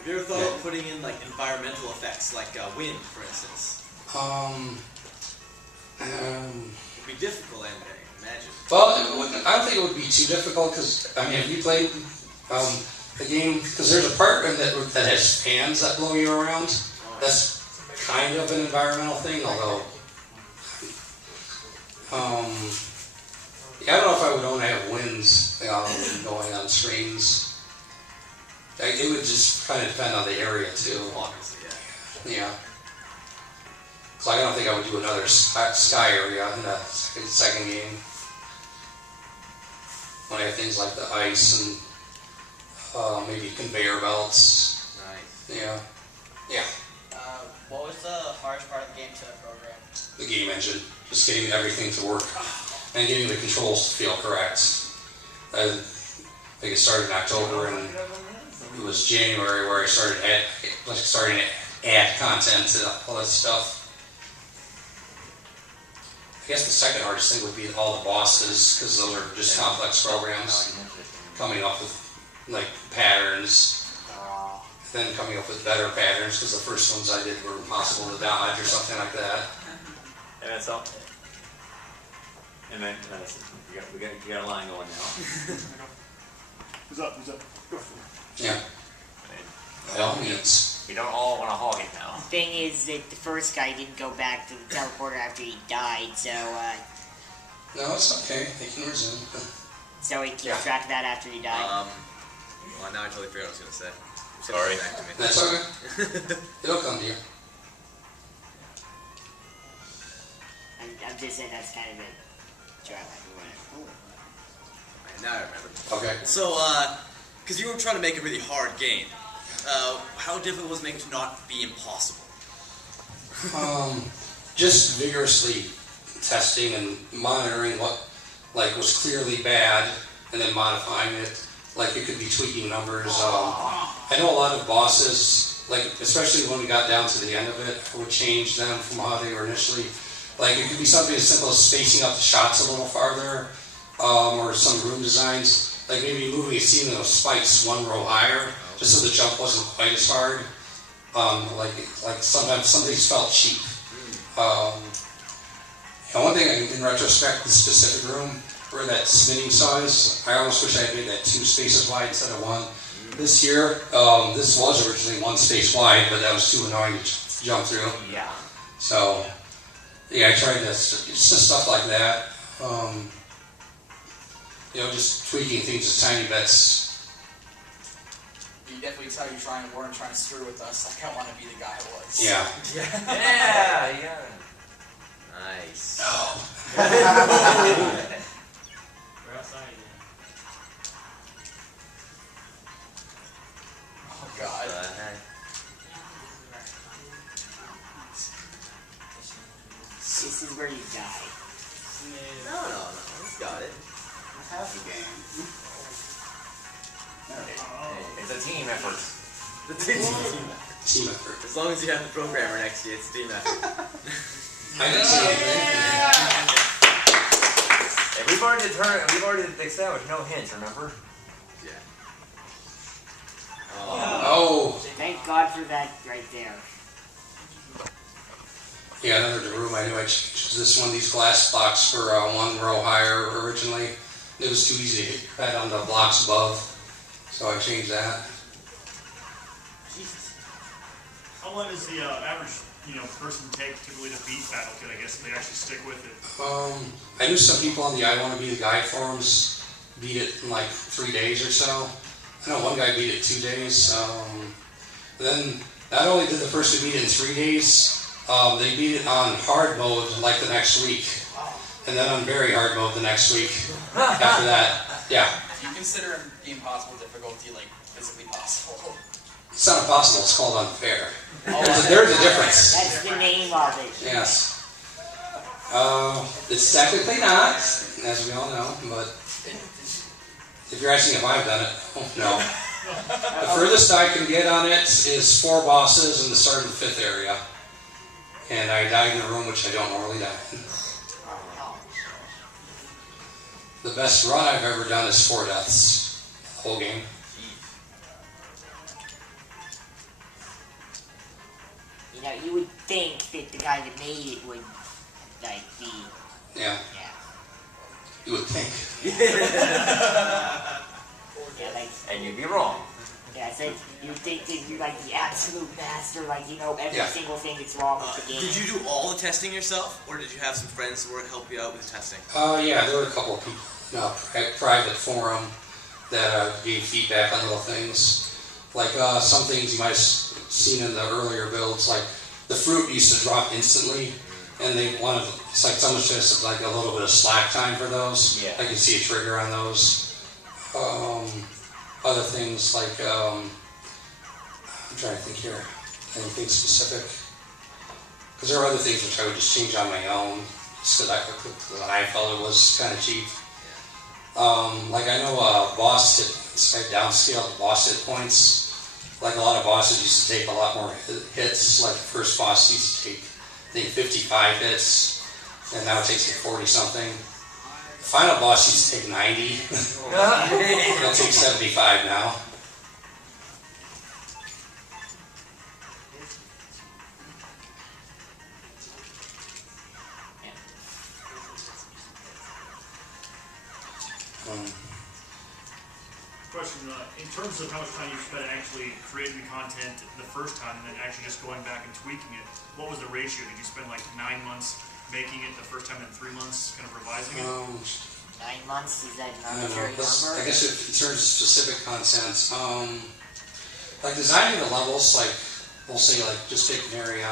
Have you ever thought of putting in like environmental effects, like wind, for instance? It'd be difficult, I imagine. Well, I don't think it would be too difficult because I mean, have you played the game? Because there's a part in that has fans that blow you around. That's kind of an environmental thing, although. Yeah, I don't know if I would want to have winds going on screens. It would just kind of depend on the area too. Obviously, yeah. Yeah. So I don't think I would do another sky area in the second game. When I have things like the ice and maybe conveyor belts. Nice. Yeah. Yeah. What was the hardest part of the game to program? The game engine. Just getting everything to work and getting the controls to feel correct. I think it started in October and it was January where I started to add content to all that stuff. I guess the second hardest thing would be all the bosses, because those are just complex programs. Coming up with like patterns, then coming up with better patterns, because the first ones I did were impossible to dodge or something like that. And that's all. And then we got a line going now. Who's up? Go for it. Yeah. By all means. We don't all want to hog it now. Thing is that the first guy didn't go back to the teleporter after he died, so No, it's okay. They can resume. so he keeps track of that after he died. Well, now I totally forgot what I was gonna say. Sorry. Back to me. That's okay. It'll come to you. I'm just saying that's kind of a drawback or whatever. Now I remember. Okay. So, because you were trying to make a really hard game, how difficult was it making it to not be impossible? Just vigorously testing and monitoring what was clearly bad, and then modifying it. Like it could be tweaking numbers. I know a lot of bosses, especially when we got down to the end of it, I would change them from how they were initially. Like it could be something as simple as spacing out the shots a little farther, or some room designs. Like maybe moving a scene of those spikes one row higher, just so the jump wasn't quite as hard. Like sometimes some things felt cheap. One thing in retrospect, the specific room where that spinning saw is, I almost wish I had made that 2 spaces wide instead of 1. This year, this was originally 1 space wide, but that was too annoying to jump through. Yeah. So, yeah, I tried this. It's just stuff like that. Just tweaking things as tiny bits. You definitely tell you're trying to screw with us. I don't want to be the guy I was. Yeah. Yeah. Nice. No. We're outside again. Oh God. This is where you die. No. He's got it. Half the game. It's a team effort. Team effort. As long as you have the programmer next to you, it's a team effort. I didn't see anything. And we've already established no hints, remember? Yeah. Oh. Thank God for that right there. Yeah, another room I knew I changed this one. These glass blocks were 1 row higher originally. It was too easy to hit your head on the blocks above, so I changed that. Jesus. How long does the average person take typically to beat Battle Kid? I guess if they actually stick with it. I knew some people on the I Want to Be the Guide forums beat it in 3 days or so. I know one guy beat it 2 days. Then not only did the person beat it in 3 days, they beat it on hard mode the next week. And then on very hard mode the next week after that. Yeah. Do you consider the impossible difficulty physically possible? It's not impossible, it's called unfair. There's a difference. That's the name of it. Yes. It's technically not, as we all know, but if you're asking if I've done it, no. The furthest I can get on it is 4 bosses in the start of the 5th area. And I died in a room which I don't normally die in. The best run I've ever done is 4 deaths. The whole game. You know, you would think that the guy that made it would, like, be... Yeah, Yeah. you would think. Yeah, like... And you'd be wrong. Yeah, it's like, you'd think that you're, like, the absolute master, like, you know every Yeah. single thing that's wrong with the game. Did you do all the testing yourself, or did you have some friends who help you out with the testing? Yeah, there were a couple of people in a private forum that gave feedback on little things. Like some things you might have seen in the earlier builds, like the fruit used to drop instantly, and they wanted, it's like someone just like a little bit of slack time for those. Yeah. I can see a trigger on those. Other things like, I'm trying to think here, anything specific? Because there are other things which I would just change on my own, just because I felt it was kind of cheap. Like I know boss hit points, I downscaled the boss hit points. Like a lot of bosses used to take a lot more hits, like the first boss used to take, I think, 55 hits, and now it takes like 40 something. The final boss used to take 90, that takes 75 now. Question, in terms of how much time you spent actually creating the content the first time and then actually just going back and tweaking it, what was the ratio? Did you spend like 9 months making it the first time and 3 months kind of revising it? 9 months, is that an I don't know. arbitrary number? I guess in terms of specific content, like designing the levels, like we'll say like just pick an area.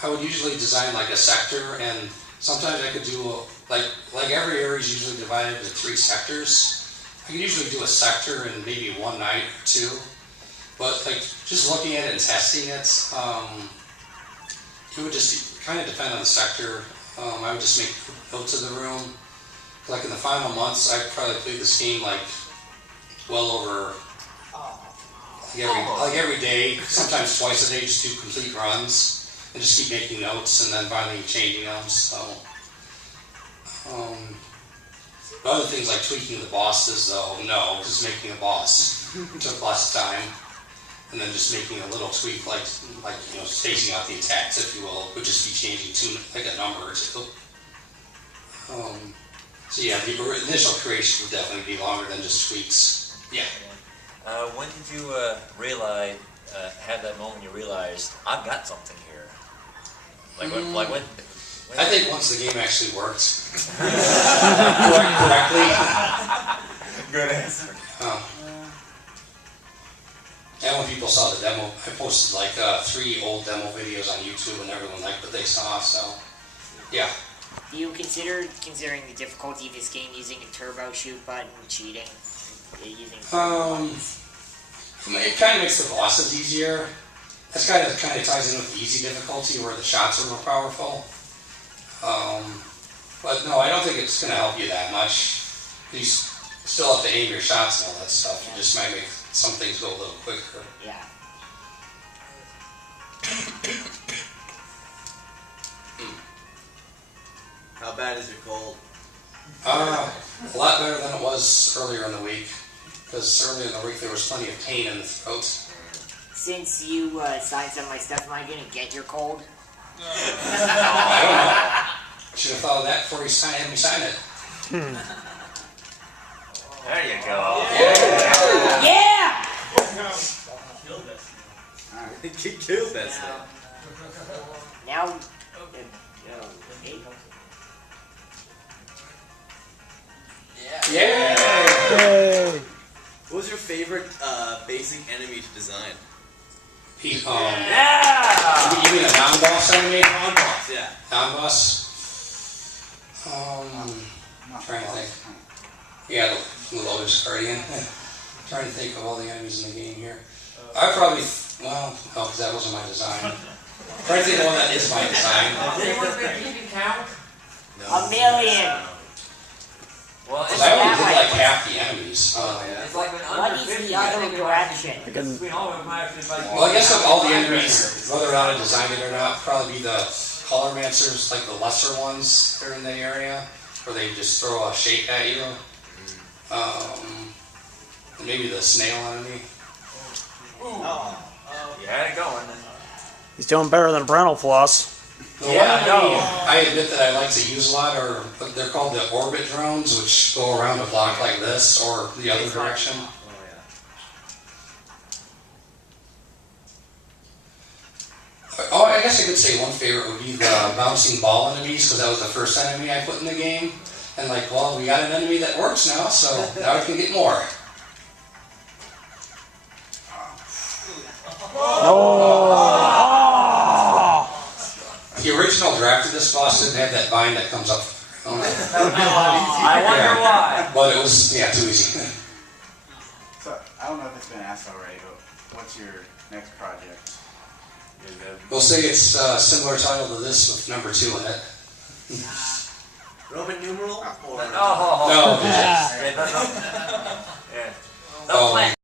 I would usually design like a sector, and sometimes I could do like every area is usually divided into 3 sectors. I can usually do a sector in maybe one night or 2, but like just looking at it and testing it, it would just kind of depend on the sector. I would just make notes of the room. Like in the final months, I probably played this game like well over like every day, sometimes twice a day, just do complete runs and just keep making notes and then finally changing them. So. Other things like tweaking the bosses, though, no, just making a boss took less time, and then just making a little tweak, like you know, spacing out the attacks, if you will, would just be changing like a number or 2. So yeah, the initial creation would definitely be longer than just tweaks. Yeah. When did you realize, have that moment you realized, I've got something here? Like when I think once the game actually worked correctly. Good answer. And when people saw the demo, I posted like 3 old demo videos on YouTube, and everyone liked what they saw. So, yeah. Do you considering the difficulty of this game, using a turbo shoot button, cheating, using? It kind of makes the bosses easier. That's kind of ties in with the easy difficulty, where the shots are more powerful. But no, I don't think it's going to help you that much. You still have to aim your shots and all that stuff. You just might make some things go a little quicker. Yeah. How bad is your cold? A lot better than it was earlier in the week. Because earlier in the week there was plenty of pain in the throat. Since you signed some of my stuff, am I going to get your cold? I don't know. Should have thought of that before you had me sign it. There you go. Yeah! Killed that stuff. Now, Yeah! What was your favorite basic enemy to design? You mean a non-boss enemy? Non-boss, yeah. Non-boss? I'm trying to think. Yeah, the Lotus Guardian. Trying to think of all the enemies in the game here. I probably, because that wasn't my design. Trying to think of one that is my design. No. a million! Well, Because I only did like half the enemies. it's like an What is the other direction? Well, I guess of all the enemies, whether or not I designed it or not, probably be the Colormancers, like the lesser ones that are in the area, where they just throw a shape at you. And maybe the snail enemy. You had it going. He's doing better than Brental Floss. The one I admit that I like to use a lot are, they're called the orbit drones, which go around a block like this or the other direction. Oh yeah. Oh, I guess I could say one favorite would be the bouncing ball enemies, because that was the first enemy I put in the game. And like, well, we got an enemy that works now, so now we can get more. The original draft of this boss didn't have that vine that comes up. I wonder why. But it was, too easy. So, I don't know if it's been asked already, but what's your next project? We'll say it's a similar title to this with number 2 in it. Roman numeral or No. Yeah, no. Oh,